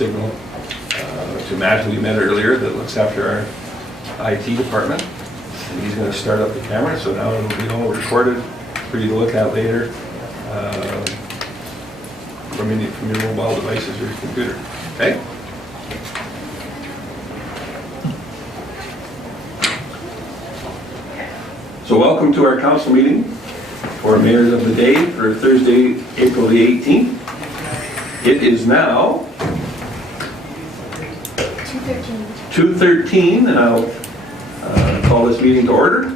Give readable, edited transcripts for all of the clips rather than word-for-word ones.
signal to Matt, who we met earlier, that looks after our IT department. And he's going to start up the camera, so now it'll be all recorded for you to look at later from your mobile devices or your computer. Okay? So welcome to our council meeting for Mayors of the Day for Thursday, April the 18th. It is now 2:13, and I'll call this meeting to order.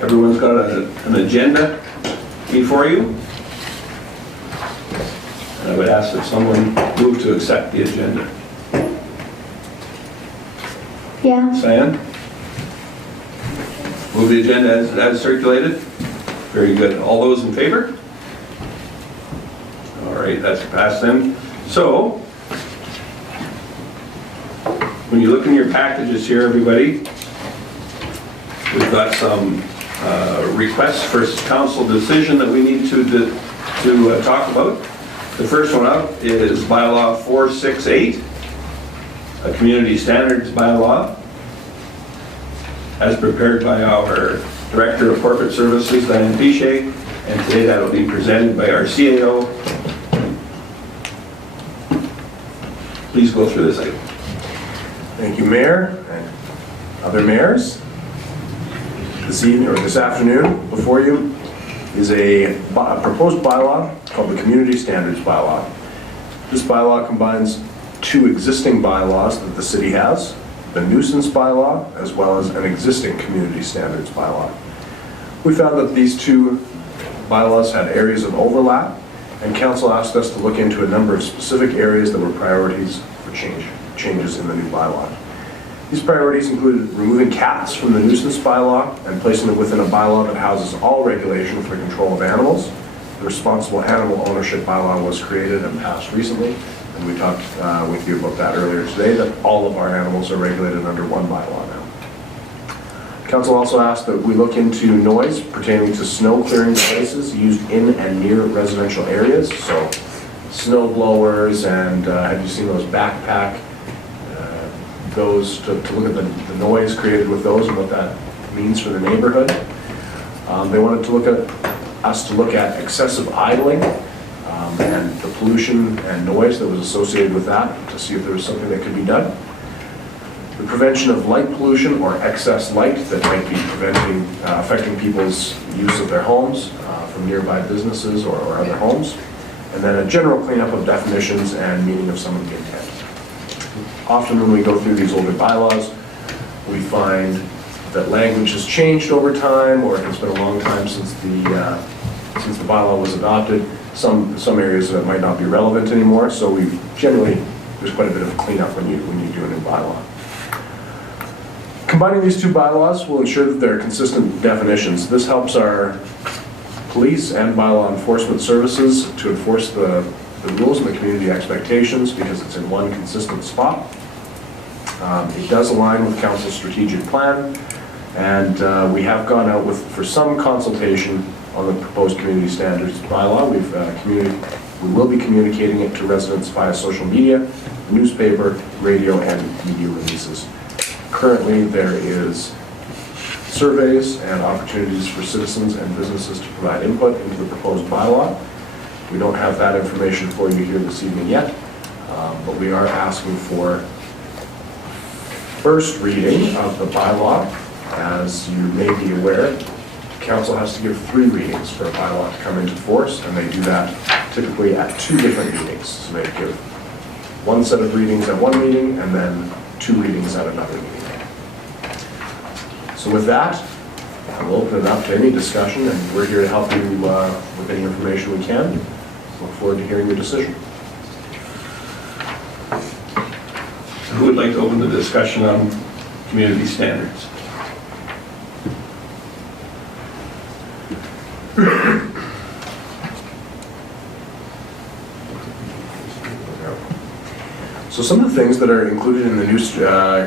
Everyone's got an agenda before you. And I would ask that someone move to accept the agenda. Yeah. Cyan? Move the agenda as circulated? Very good. All those in favor? All right, that's passed then. So, when you look in your packages here, everybody, we've got some requests for council decision that we need to talk about. The first one up is bylaw 468, a community standards bylaw, as prepared by our Director of Corporate Services, Diane Piche, and today that will be presented by our CAO. Please go through this item. Thank you, Mayor and other mayors. This evening, or this afternoon, before you is a proposed bylaw called the Community Standards Bylaw. This bylaw combines two existing bylaws that the city has, the nuisance bylaw, as well as an existing community standards bylaw. We found that these two bylaws had areas of overlap, and council asked us to look into a number of specific areas that were priorities for changes in the new bylaw. These priorities included removing cats from the nuisance bylaw and placing them within a bylaw that houses all regulation for the control of animals. The responsible animal ownership bylaw was created and passed recently, and we talked with you about that earlier today, that all of our animals are regulated under one bylaw now. Council also asked that we look into noise pertaining to snow clearing devices used in and near residential areas, so snow blowers and have you seen those backpack, those to look at the noise created with those and what that means for the neighborhood. They wanted to look at excessive idling and the pollution and noise that was associated with that, to see if there was something that could be done. The prevention of light pollution or excess light that might be affecting people's use of their homes from nearby businesses or other homes. And then a general cleanup of definitions and meaning of some of the intent. Often when we go through these older bylaws, we find that language has changed over time, or it's been a long time since the bylaw was adopted. Some areas that might not be relevant anymore, so there's quite a bit of cleanup when you do a new bylaw. Combining these two bylaws will ensure that there are consistent definitions. This helps our police and bylaw enforcement services to enforce the rules and the community expectations because it's in one consistent spot. It does align with council's strategic plan, and we have gone out for some consultation on the proposed community standards bylaw. We will be communicating it to residents via social media, newspaper, radio, and media releases. Currently, there is surveys and opportunities for citizens and businesses to provide input into the proposed bylaw. We don't have that information for you here this evening yet, but we are asking for first reading of the bylaw. As you may be aware, council has to give 3 readings for a bylaw to come into force, and they do that typically at 2 different meetings. So they give 1 set of readings at 1 meeting, and then 2 readings at another meeting. So with that, we'll open it up to any discussion, and we're here to help you with any information we can. Look forward to hearing your decision. Who would like to open the discussion on community standards? So some of the things that are included in the new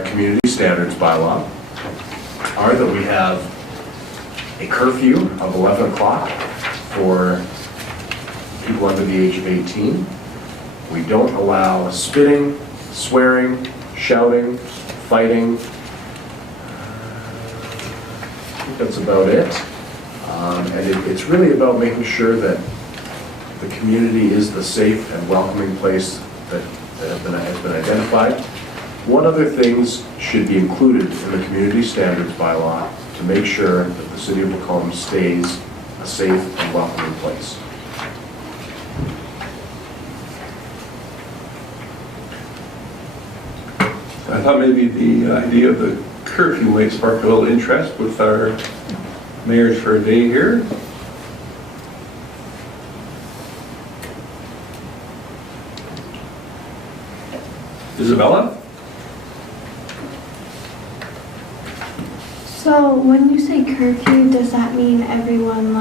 community standards bylaw are that we have a curfew of 11 o'clock for people under the age of 18. We don't allow spitting, swearing, shouting, fighting. I think that's about it. And it's really about making sure that the community is the safe and welcoming place that has been identified. What other things should be included in the community standards bylaw to make sure that the city of Macomb stays a safe and welcoming place? I thought maybe the idea of the curfew might spark a little interest with our mayors for a day here. Isabella? So when you say curfew, does that mean everyone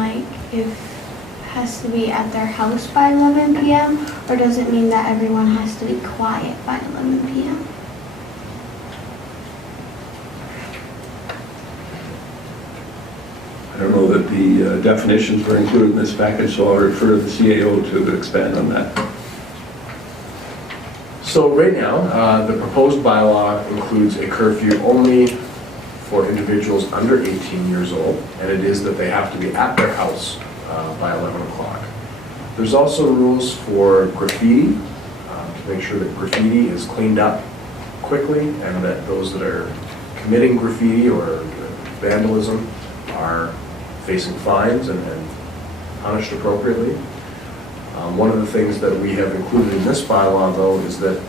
has to be at their house by 11 p.m. or does it mean that everyone has to be quiet by 11 p.m.? I don't know that the definitions were included in this package, so I'll refer to the CAO to expand on that. So right now, the proposed bylaw includes a curfew only for individuals under 18 years old, and it is that they have to be at their house by 11 o'clock. There's also rules for graffiti, to make sure that graffiti is cleaned up quickly and that those that are committing graffiti or vandalism are facing fines and punished appropriately. One of the things that we have included in this bylaw, though, is that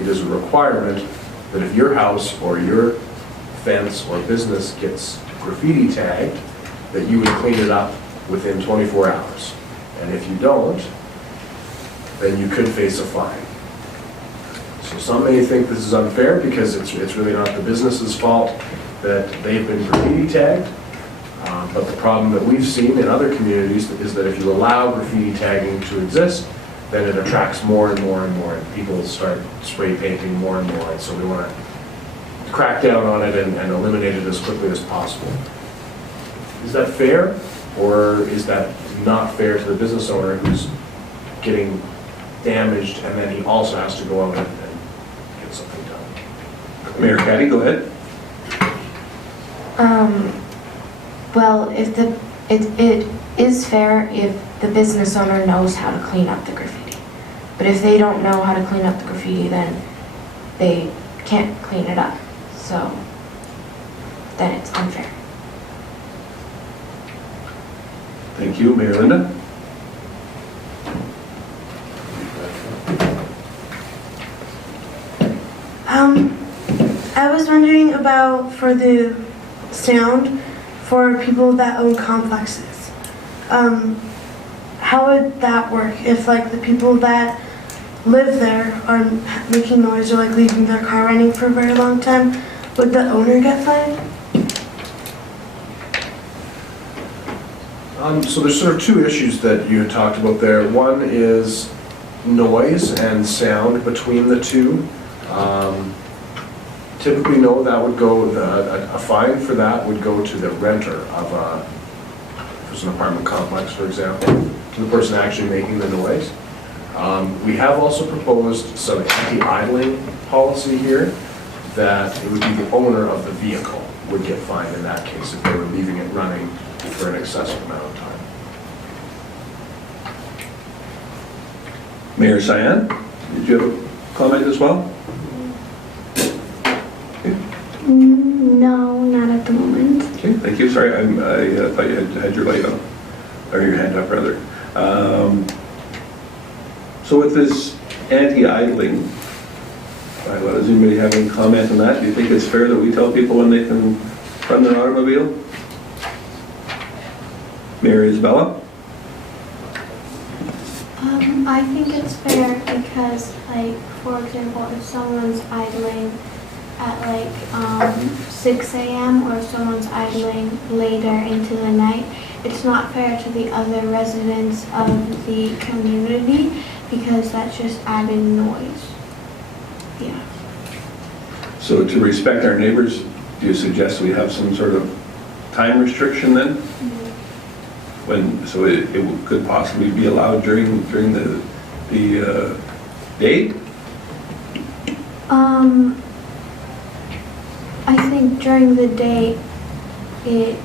it is a requirement that if your house or your fence or business gets graffiti tagged, that you would clean it up within 24 hours. And if you don't, then you could face a fine. So some may think this is unfair because it's really not the business's fault that they've been graffiti tagged. But the problem that we've seen in other communities is that if you allow graffiti tagging to exist, then it attracts more and more and more, and people start spray painting more and more. And so we want to crack down on it and eliminate it as quickly as possible. Is that fair, or is that not fair to the business owner who's getting damaged and then he also has to go out and get something done? Mayor Caddy, go ahead. Well, it is fair if the business owner knows how to clean up the graffiti. But if they don't know how to clean up the graffiti, then they can't clean it up. So then it's unfair. Thank you. Mayor Linda? I was wondering about for the sound for people that own complexes. How would that work if the people that live there are making noise or leaving their car running for a very long time? Would the owner get fined? So there's sort of two issues that you had talked about there. One is noise and sound between the two. Typically, no, that would go, a fine for that would go to the renter of if it's an apartment complex, for example, to the person actually making the noise. We have also proposed some anti-idling policy here that it would be the owner of the vehicle would get fined in that case if they were leaving it running for an excessive amount of time. Mayor Cyan, did you have a comment as well? No, not at the moment. Okay, thank you. Sorry, I thought you had your light on, or your hand up rather. So with this anti-idling bylaw, does anybody have any comment on that? Do you think it's fair that we tell people when they can run their automobile? Mayor Isabella? I think it's fair because, for example, if someone's idling at 6 a.m. or someone's idling later into the night, it's not fair to the other residents of the community because that's just added noise. Yeah. So to respect our neighbors, do you suggest we have some sort of time restriction then? So it could possibly be allowed during the Dave? I think during the day, it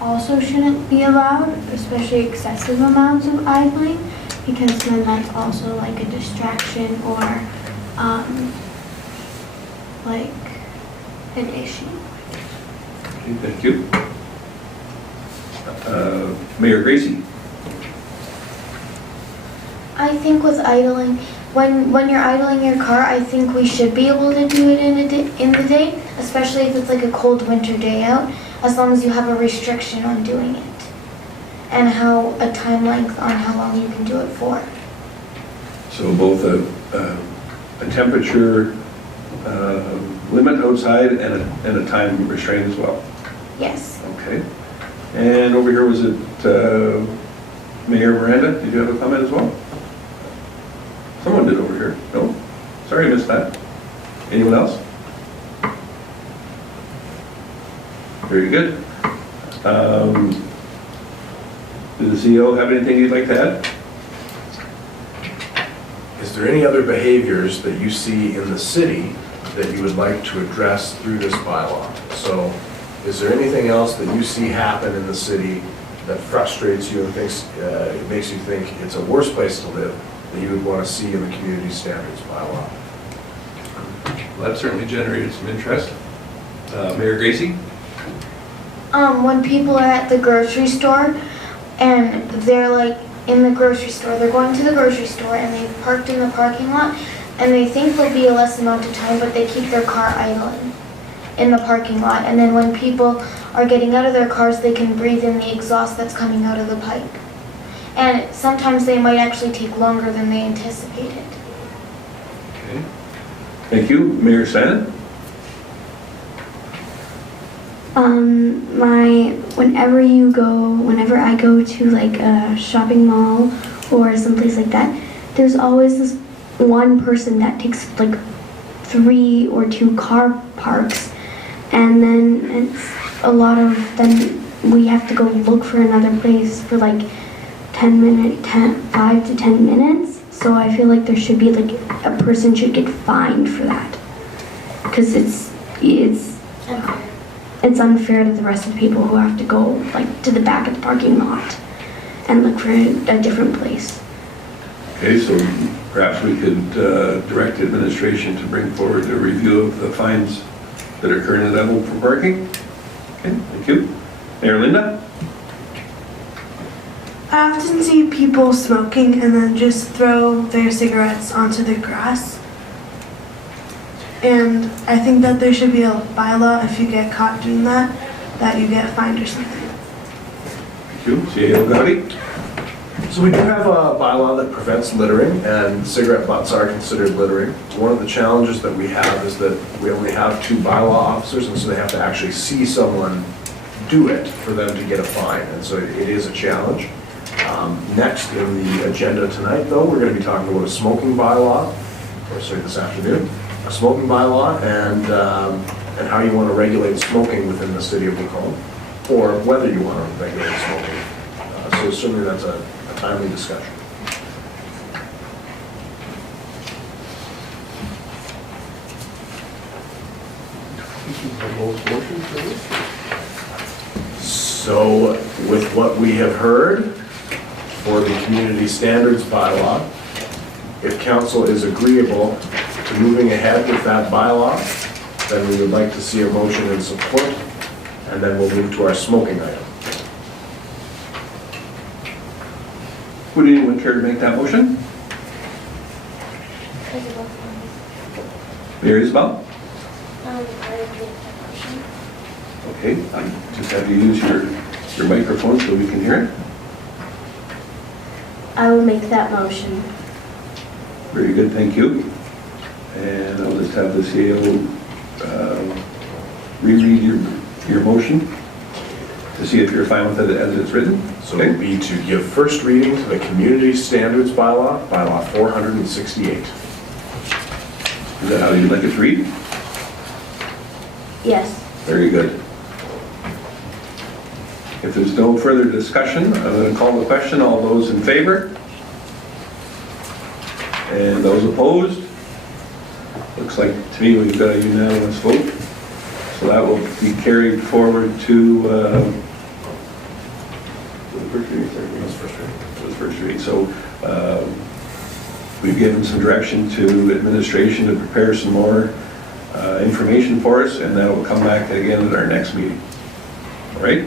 also shouldn't be allowed, especially excessive amounts of idling, because then that's also like a distraction or, like, an issue. Okay, thank you. Mayor Gracie? I think with idling, when you're idling your car, I think we should be able to do it in the day, especially if it's like a cold winter day out, as long as you have a restriction on doing it. And a time length on how long you can do it for. So both a temperature limit outside and a time restraint as well? Yes. Okay. And over here, was it Mayor Miranda? Did you have a comment as well? Someone did over here. No? Sorry, I missed that. Anyone else? Very good. Does the CEO have anything you'd like to add? Is there any other behaviors that you see in the city that you would like to address through this bylaw? So is there anything else that you see happen in the city that frustrates you and it makes you think it's a worse place to live that you would want to see in the community standards bylaw? Well, that certainly generated some interest. Mayor Gracie? When people are at the grocery store and they're like in the grocery store, they're going to the grocery store and they've parked in the parking lot and they think there'll be a less amount of time, but they keep their car idling in the parking lot. And then when people are getting out of their cars, they can breathe in the exhaust that's coming out of the pipe. And sometimes they might actually take longer than they anticipated. Okay. Thank you. Mayor Shannon? Whenever I go to like a shopping mall or someplace like that, there's always this one person that takes like 3 or 2 car parks, and then then we have to go look for another place for like 5 to 10 minutes. So I feel like there should be like a person should get fined for that, because it's unfair to the rest of the people who have to go like to the back of the parking lot and look for a different place. Okay, so perhaps we could direct administration to bring forward a review of the fines that are currently leveled for parking. Okay, thank you. Mayor Linda? I often see people smoking and then just throw their cigarettes onto the grass. And I think that there should be a bylaw if you get caught doing that you get fined or something. Thank you. CAO Gotti? So we do have a bylaw that prevents littering, and cigarette butts are considered littering. One of the challenges that we have is that we only have 2 bylaw officers, and so they have to actually see someone do it for them to get a fine, and so it is a challenge. Next in the agenda tonight, though, we're going to be talking about a smoking bylaw, this afternoon, a smoking bylaw, and how you want to regulate smoking within the city of Macomb, or whether you want to regulate smoking. So certainly that's a timely discussion. So with what we have heard for the community standards bylaw, if council is agreeable to moving ahead with that bylaw, then we would like to see a motion in support, and then we'll move to our smoking item. Would anyone care to make that motion? Mayor Isabel? Okay, I just have you use your microphone so we can hear it. I will make that motion. Very good, thank you. And I'll just have the CEO reread your motion to see if you're fine with it as it's written. So it would be to give first reading to the community standards bylaw, bylaw 468. Is that how you'd like it to read? Yes. Very good. If there's no further discussion, I'm going to call the question. All those in favor? And those opposed? Looks like to me we've got a unanimous vote. So that will be carried forward to the first reading, third reading? It was first reading. So we've given some direction to administration to prepare some more information for us, and that will come back again at our next meeting. All right?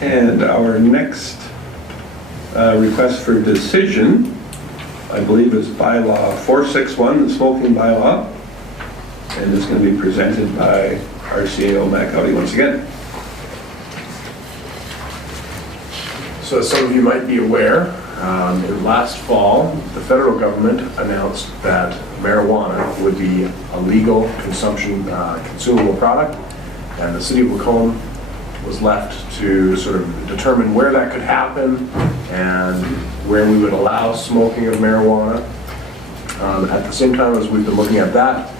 And our next request for decision, I believe, is bylaw 461, the smoking bylaw, and it's going to be presented by RCAO Matt Cowdy once again. So as some of you might be aware, last fall, the federal government announced that marijuana would be a legal consumption, consumable product, and the city of Lacombe was left to sort of determine where that could happen and where we would allow smoking of marijuana. At the same time as we've been looking at that,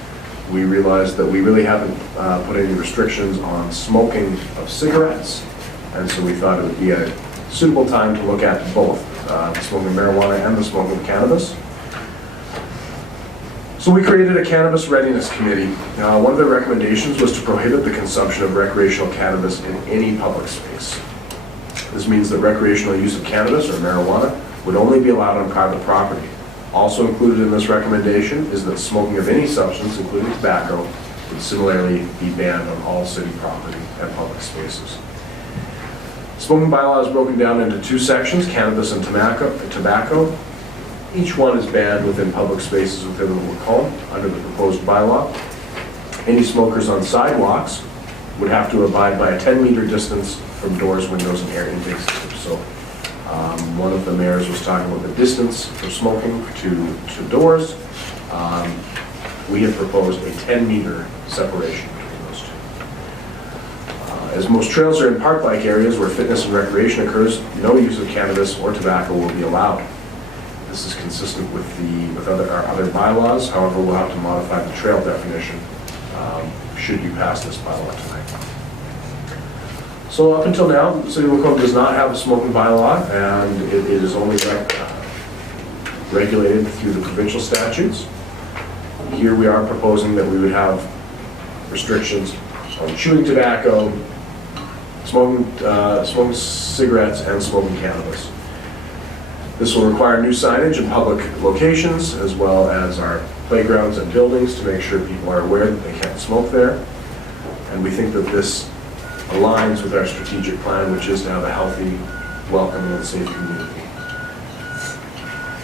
we realized that we really haven't put any restrictions on smoking of cigarettes, and so we thought it would be a suitable time to look at both the smoking of marijuana and the smoking of cannabis. So we created a Cannabis Readiness Committee. One of their recommendations was to prohibit the consumption of recreational cannabis in any public space. This means that recreational use of cannabis or marijuana would only be allowed on private property. Also included in this recommendation is that smoking of any substance, including tobacco, would similarly be banned on all city property and public spaces. Smoking bylaw is broken down into two sections, cannabis and tobacco. Each one is banned within public spaces within the Lacombe under the proposed bylaw. Any smokers on sidewalks would have to abide by a 10-meter distance from doors, windows, and air intake systems. So one of the mayors was talking about the distance for smoking to doors. We have proposed a 10-meter separation between those two. As most trails are in park bike areas where fitness and recreation occurs, no use of cannabis or tobacco will be allowed. This is consistent with our other bylaws. However, we'll have to modify the trail definition should you pass this bylaw tonight. So up until now, the City of Lacombe does not have a smoking bylaw, and it is only regulated through the provincial statutes. Here we are proposing that we would have restrictions on chewing tobacco, smoking cigarettes, and smoking cannabis. This will require new signage in public locations, as well as our playgrounds and buildings, to make sure people are aware that they can't smoke there. And we think that this aligns with our strategic plan, which is to have a healthy, welcoming, and safe community.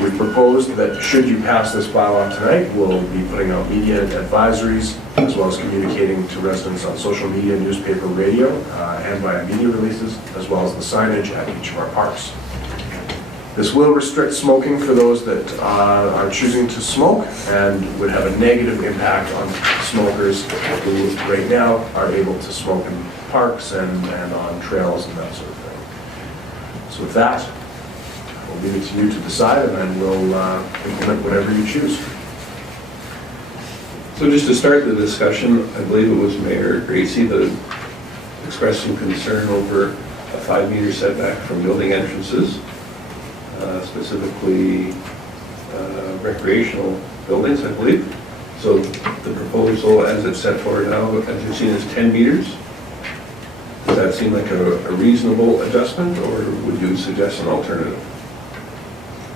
We've proposed that should you pass this bylaw tonight, we'll be putting out media advisories, as well as communicating to residents on social media, newspaper, radio, and via media releases, as well as the signage at each of our parks. This will restrict smoking for those that are choosing to smoke, and would have a negative impact on smokers who right now are able to smoke in parks and on trails and that sort of thing. So with that, we'll leave it to you to decide, and then we'll implement whatever you choose. So just to start the discussion, I believe it was Mayor Gracie that expressed some concern over a 5-meter setback from building entrances, specifically recreational buildings, I believe. So the proposal, as it's set forward now, as you've seen, is 10 meters. Does that seem like a reasonable adjustment, or would you suggest an alternative?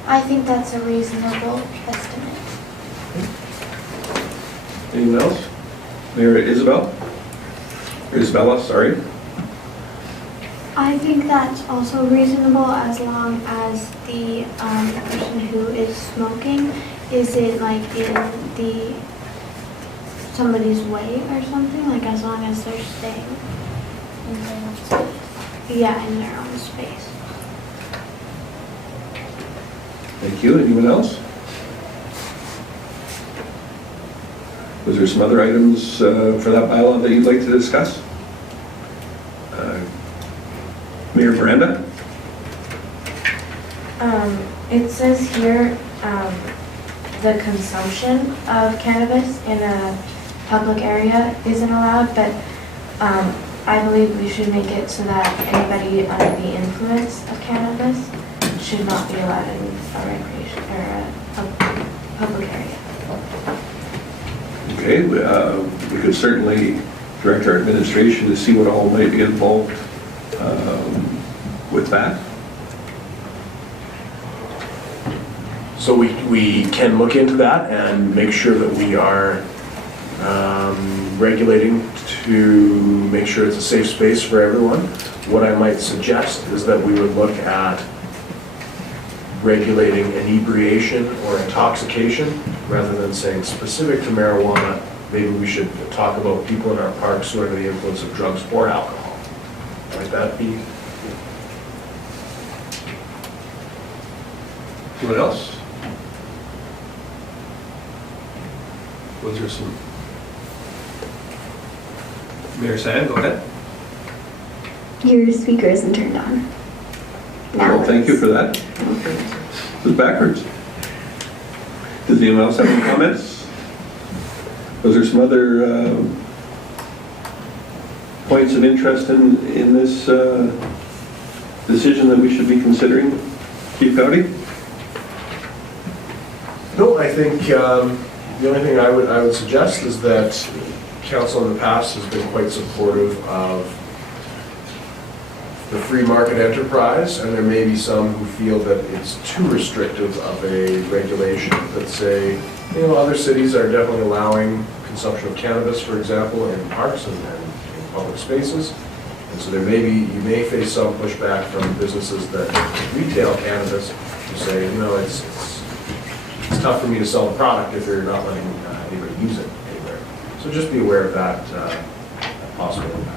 I think that's a reasonable estimate. Anyone else? Mayor Isabella, sorry. I think that's also reasonable as long as the person who is smoking isn't like in somebody's way or something, like as long as they're staying in their own space. Yeah, in their own space. Thank you. Anyone else? Was there some other items for that bylaw that you'd like to discuss? Mayor Miranda? It says here, the consumption of cannabis in a public area isn't allowed, but I believe we should make it so that anybody under the influence of cannabis should not be allowed in a recreation or a public area. Okay, we could certainly direct our administration to see what all might be involved with that. So we can look into that and make sure that we are regulating to make sure it's a safe space for everyone. What I might suggest is that we would look at regulating inebriation or intoxication rather than saying specific to marijuana. Maybe we should talk about people in our parks who are under the influence of drugs or alcohol. Might that be? Anyone else? Was there some? Mayor Sand, go ahead. Your speaker isn't turned on. Now Well, thank you for that. It was backwards. Does anyone else have any comments? Was there some other points of interest in this decision that we should be considering, Chief Gowdy? No, I think the only thing I would suggest is that council in the past has been quite supportive of the free market enterprise, and there may be some who feel that it's too restrictive of a regulation that say, other cities are definitely allowing consumption of cannabis, for example, in parks and in public spaces. And so you may face some pushback from businesses that retail cannabis who say, it's tough for me to sell a product if you're not letting anybody use it anywhere. So just be aware of that possible impact.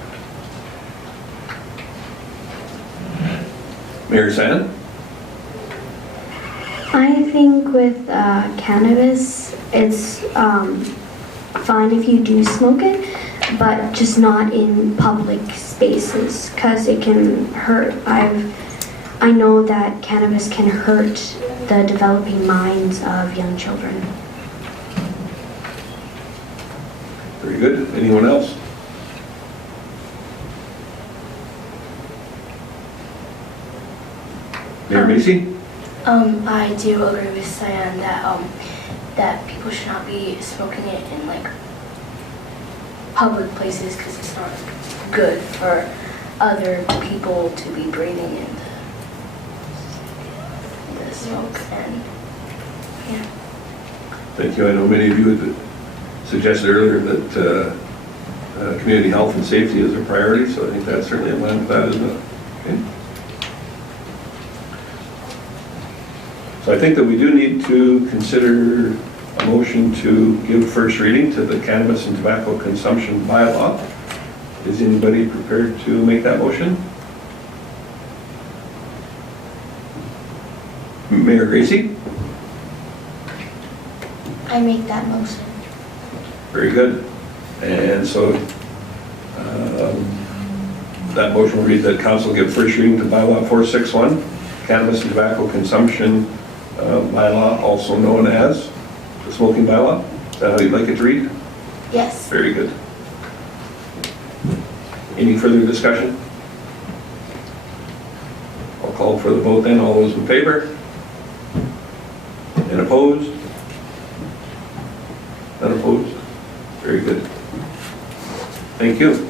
Mayor Sand? I think with cannabis, it's fine if you do smoke it, but just not in public spaces because it can hurt. I know that cannabis can hurt the developing minds of young children. Very good. Anyone else? Mayor Macy? I do agree with Cyan that people should not be smoking it in public places because it's not good for other people to be breathing in the smoke. And yeah. Thank you. I know many of you had suggested earlier that community health and safety is a priority, so I think that's certainly in line with that, isn't it? Okay. So I think that we do need to consider a motion to give first reading to the cannabis and tobacco consumption bylaw. Is anybody prepared to make that motion? Mayor Gracie? I make that motion. Very good. And so that motion will read that council give first reading to bylaw 461, cannabis and tobacco consumption bylaw, also known as the smoking bylaw. Is that how you'd like it to read? Yes. Very good. Any further discussion? I'll call for the vote then. All those in favor? And opposed? None opposed? Very good. Thank you.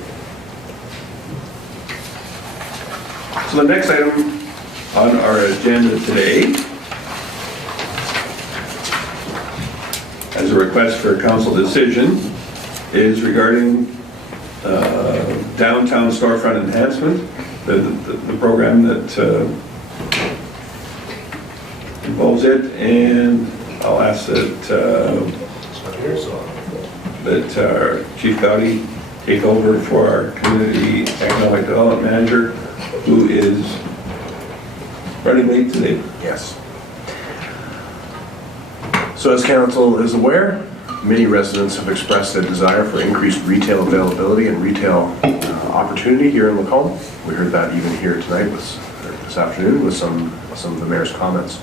So the next item on our agenda today as a request for a council decision is regarding downtown storefront enhancement, the program that involves it, and I'll ask that our Chief Gowdy take over for our Community Economic Development Manager, who is running late today. Yes. So as council is aware, many residents have expressed a desire for increased retail availability and retail opportunity here in Lacombe. We heard that even here tonight, this afternoon, with some of the mayor's comments.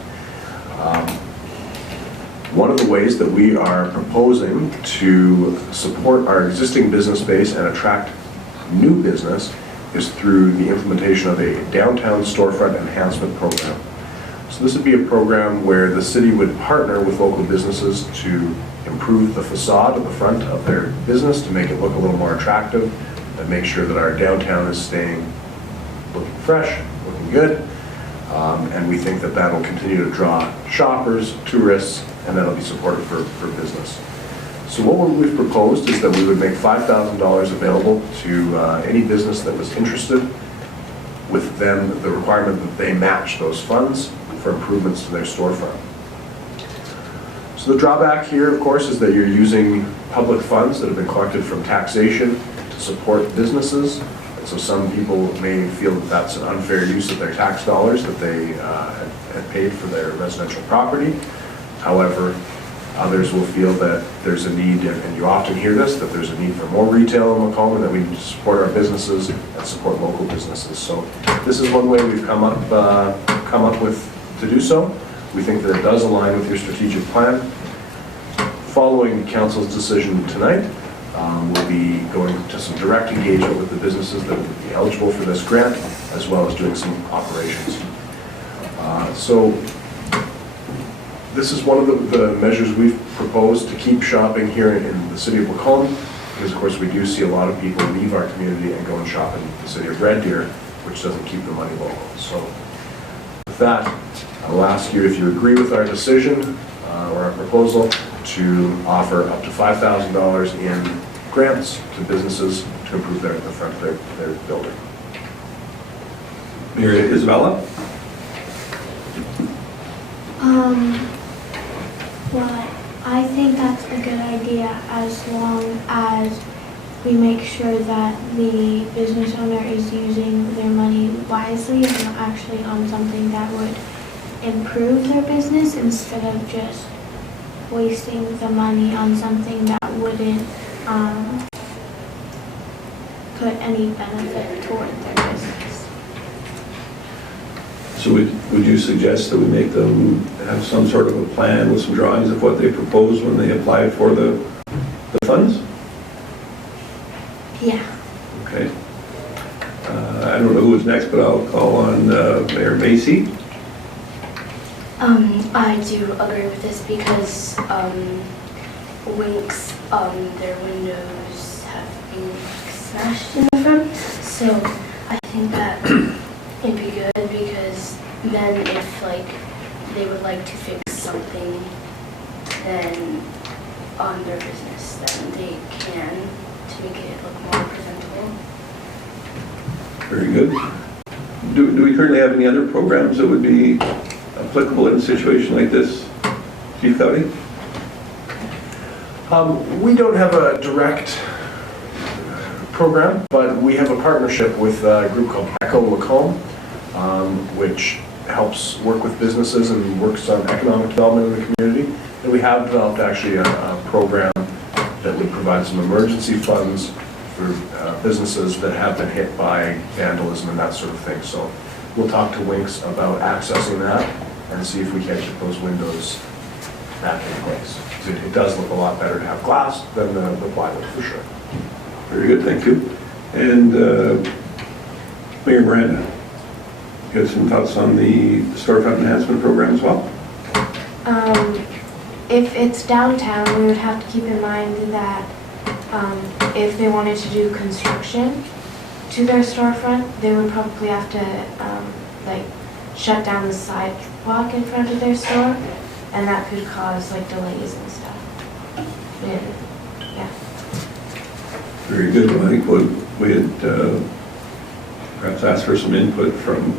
One of the ways that we are proposing to support our existing business base and attract new business is through the implementation of a downtown storefront enhancement program. So So this would be a program where the city would partner with local businesses to improve the facade of the front of their business to make it look a little more attractive and make sure that our downtown is staying looking fresh, looking good. And we think that that'll continue to draw shoppers, tourists, and that'll be supported for business. So what we've proposed is that we would make $5,000 available to any business that was interested, with then the requirement that they match those funds for improvements to their storefront. So the drawback here, of course, is that you're using public funds that have been collected from taxation to support businesses. And so some people may feel that that's an unfair use of their tax dollars that they had paid for their residential property. However, others will feel that there's a need, and you often hear this, that there's a need for more retail in Macomb and that we need to support our businesses and support local businesses. So this is one way we've come up with to do so. We think that it does align with your strategic plan. Following council's decision tonight, we'll be going to some direct engagement with the businesses that would be eligible for this grant, as well as doing some operations. So this is one of the measures we've proposed to keep shopping here in the city of Macomb, because of course we do see a lot of people leave our community and go and shop in the city of Red Deer, which doesn't keep the money local. So with that, I will ask you if you agree with our decision or our proposal to offer up to $5,000 in grants to businesses to improve the front of their building. Mayor Isabella? Well, I think that's a good idea as long as we make sure that the business owner is using their money wisely and not actually on something that would improve their business instead of just wasting the money on something that wouldn't put any benefit toward their business. So would you suggest that we make them have some sort of a plan with some drawings of what they propose when they apply for the funds? Yeah. Okay. I don't know who is next, but I'll call on Mayor Macy. I do agree with this because Winks, their windows have been smashed in the front. So I think that it'd be good because then if they would like to fix something then on their business, then they can to make it look more presentable. Very good. Do we currently have any other programs that would be applicable in a situation like this, Chief Cowdy? We don't have a direct program, but we have a partnership with a group called Echo Macomb, which helps work with businesses and works on economic development in the community. And we have developed actually a program that would provide some emergency funds for businesses that have been hit by vandalism and that sort of thing. So we'll talk to Winks about accessing that and see if we can get those windows back in place. It does look a lot better to have glass than the plywood, for sure. Very good, thank you. And Mayor Miranda, you have some thoughts on the storefront enhancement program as well? If it's downtown, we would have to keep in mind that if they wanted to do construction to their storefront, they would probably have to shut down the sidewalk in front of their store, and that could cause delays and stuff. Yeah. Very good. Well, I think we had perhaps asked for some input from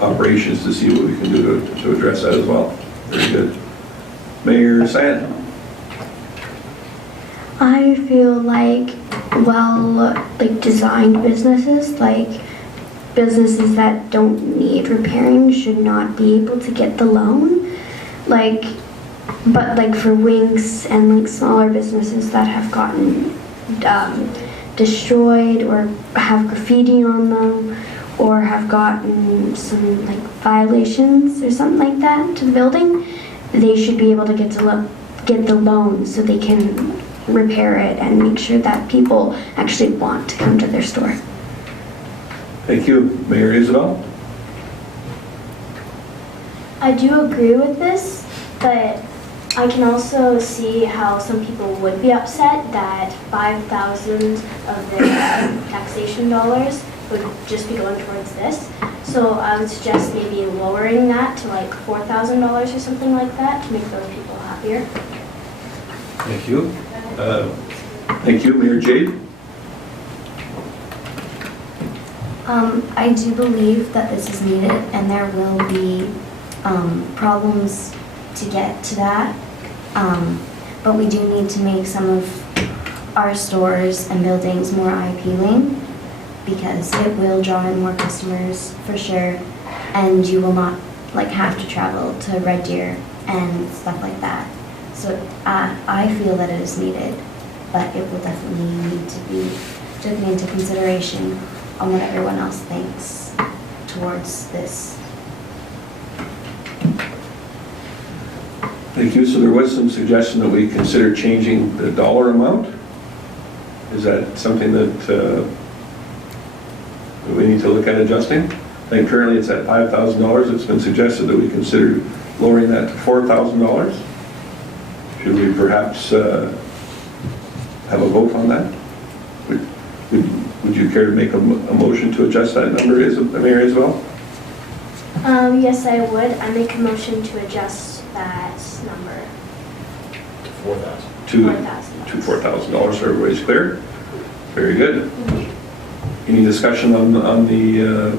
operations to see what we can do to address that as well. Very good. Mayor Sand. I feel designed businesses, businesses that don't need repairing should not be able to get the loan. But for Winks and smaller businesses that have gotten destroyed or have graffiti on them or have gotten some violations or something like that to the building, they should be able to get the loan so they can repair it and make sure that people actually want to come to their store. Thank you. Mayor Isabel? I do agree with this, but I can also see how some people would be upset that 5,000 of their taxation dollars would just be going towards this. So I would suggest maybe lowering that to like $4,000 or something like that to make those people happier. Thank you. Thank you, Mayor Jade. I do believe that this is needed, and there will be problems to get to that. But we do need to make some of our stores and buildings more eye-appealing, because it will draw in more customers for sure, and you will not like have to travel to Red Deer and stuff like that. So I feel that it is needed, but it will definitely need to be taken into consideration on what everyone else thinks towards this. Thank you. So there was some suggestion that we consider changing the dollar amount. Is that something that we need to look at adjusting? I think currently it's at $5,000. It's been suggested that we consider lowering that to $4,000. Should we perhaps have a vote on that? Would you care to make a motion to adjust that number, Mayor, as well? Yes, I would. I make a motion to adjust that number. 4,000. To $4,000, so everybody's clear? Very good. Any discussion on the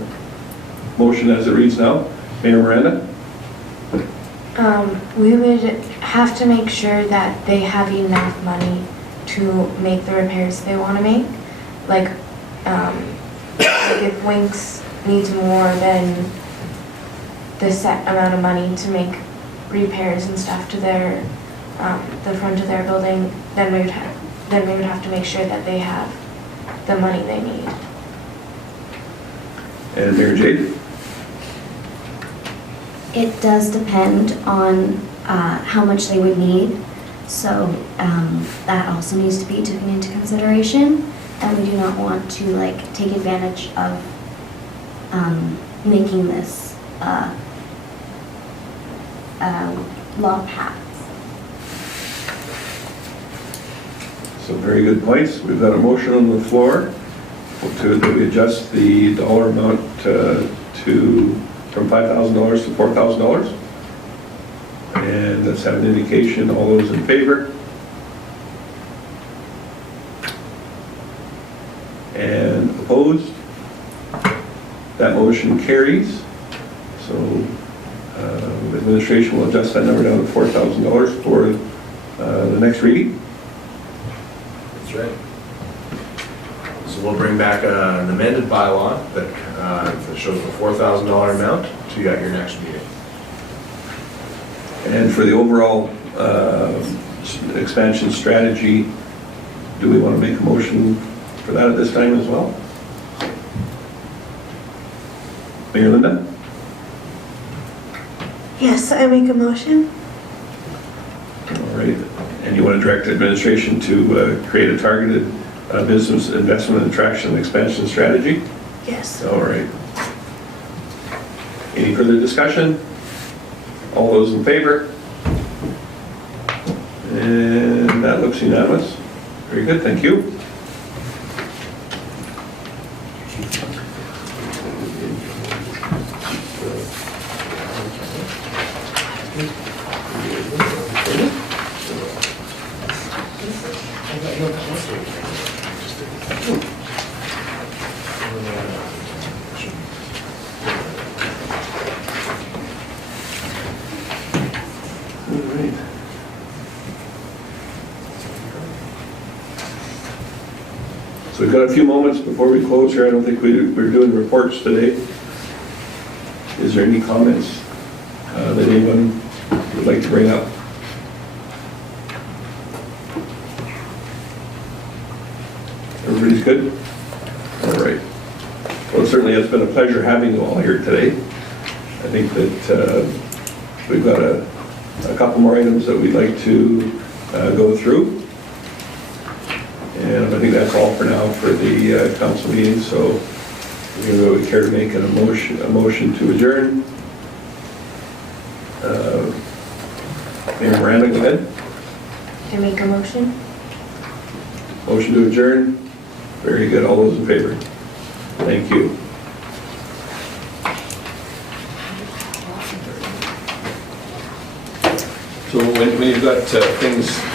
motion as it reads now? Mayor Miranda? We would have to make sure that they have enough money to make the repairs they want to make. Like if Winks needs more than the set amount of money to make repairs and stuff to their the front of their building, then we would have to make sure that they have the money they need. And Mayor Jade? It does depend on how much they would need, so that also needs to be taken into consideration, and we do not want to like take advantage of making this law pass. So very good points. We've got a motion on the floor that we adjust the dollar amount from $5,000 to $4,000. And let's have an indication. All those in favor? And opposed? That motion carries. So the administration will adjust that number down to $4,000 for the next reading. That's right. So we'll bring back an amended bylaw that shows the $4,000 amount to you at your next meeting. And for the overall expansion strategy, do we want to make a motion for that at this time as well? Mayor Linda? Yes, I make a motion. All right. And you want to direct administration to create a targeted business investment attraction and expansion strategy? Yes. All right. Any further discussion? All those in favor? And that looks unanimous. Very good, thank you. So we've got a few moments before we close here. I don't think we're doing reports today. Is there any comments that anyone would like to bring up? Everybody's good? All right. Well, certainly it's been a pleasure having you all here today. I think that we've got a couple more items that we'd like to go through. And I think that's all for now for the council meeting. So we care to make a motion to adjourn. Mayor Miranda, go ahead. I make a motion? Motion to adjourn. Very good. All those in favor? Thank you. So when you've got things